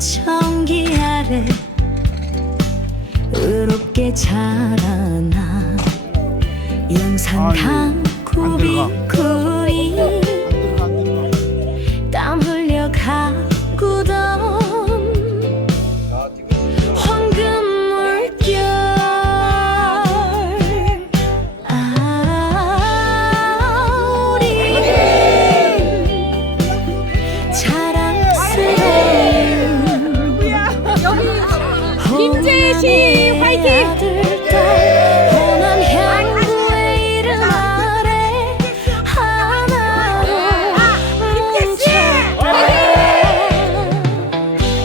한청기 아래 의롭게 자라나. 영산 강구비 구이 땀 흘려 가꾸던 황금 물결. 아 우리 자 씨, 화이팅!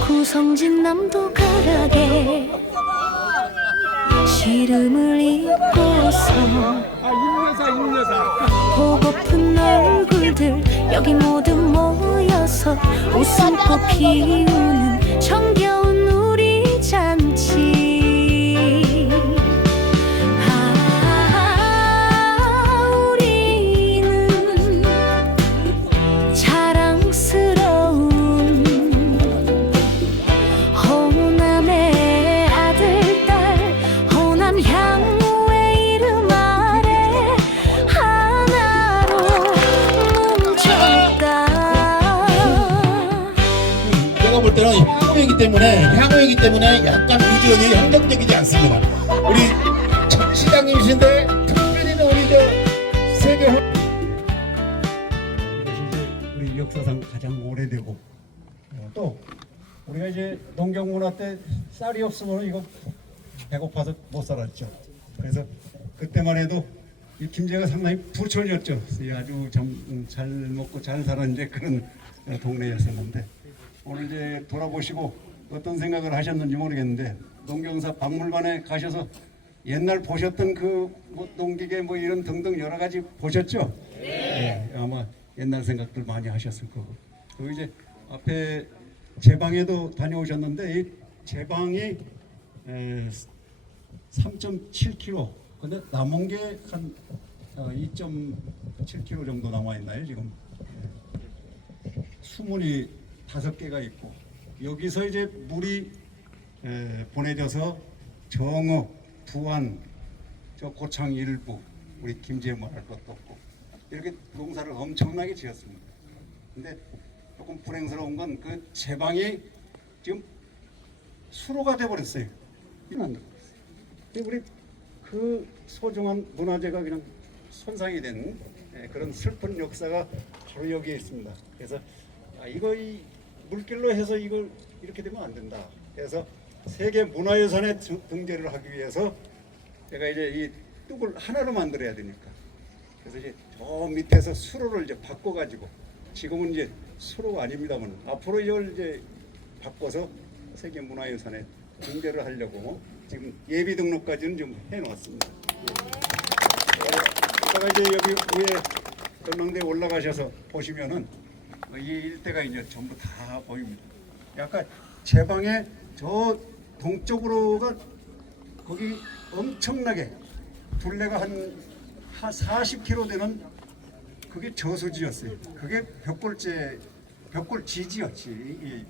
구성진 남도 가락에 시름을 입고서 인여사. 보고픈 얼굴들 여기 모두 모여서 웃음꽃 피우는 정겨 제가 볼 때는 향후이기 때문에 향후이기 때문에 약간 의전이 행정적이지 않습니다. 우리 첫 시장님이신데 특별히는 우리 저 세계 우리 역사상 가장 오래되고 어, 또 우리가 이제 농경문화 때 쌀이 없으면 이거 배고파서 못 살았죠. 그래서 그때만 해도 이 김제가 상당히 부촌이었죠. 이 아주 참 잘 먹고 잘 사는 이제 그런 어, 동네였었는데 오늘 이제 돌아보시고 어떤 생각을 하셨는지 모르겠는데 농경사 박물관에 가셔서 옛날 보셨던 그 뭐 농기계 뭐 이런 등등 여러 가지 보셨죠? 네. 아마 옛날 생각들 많이 하셨을 거고. 그리고 이제 앞에 제 방에도 다녀오셨는데 이제 방이 3.7km. 근데 남은 게 한 2.7km 정도 남아 있나요 지금? 예. 수문이 다섯 개가 있고 여기서 이제 물이 에, 보내져서 정읍, 부안, 저 고창 일부 우리 김제 말할 것도 없고 이렇게 농사를 엄청나게 지었습니다. 근데 조금 불행스러운 건 그 제방이 지금 수로가 돼 버렸어요. 이만. 우리 그 소중한 문화재가 그냥 손상이 된 예, 그런 슬픈 역사가 바로 여기에 있습니다. 그래서 아, 이거 이 물길로 해서 이걸 이렇게 되면 안 된다. 그래서 세계 문화유산에 등- 등재를 하기 위해서 제가 이제 이 뚝을 하나로 만들어야 되니까 그래서 이제 저 밑에서 수로를 이제 바꿔가지고 지금은 이제 수로가 아닙니다만 앞으로 이걸 이제 바꿔서 세계 문화유산에 등재를 하려고 지금 예비 등록까지는 좀 해놓았습니다. 이따가 이제 여기 위에 전망대 올라가셔서 보시면은 이 일대가 이제 전부 다 보입니다. 약간 제 방에 저 동쪽으로가 거기 엄청나게 둘레가 한, 한 40km 되는 그게 저수지였어요. 그게 벽골제 벽골 지지였지. 이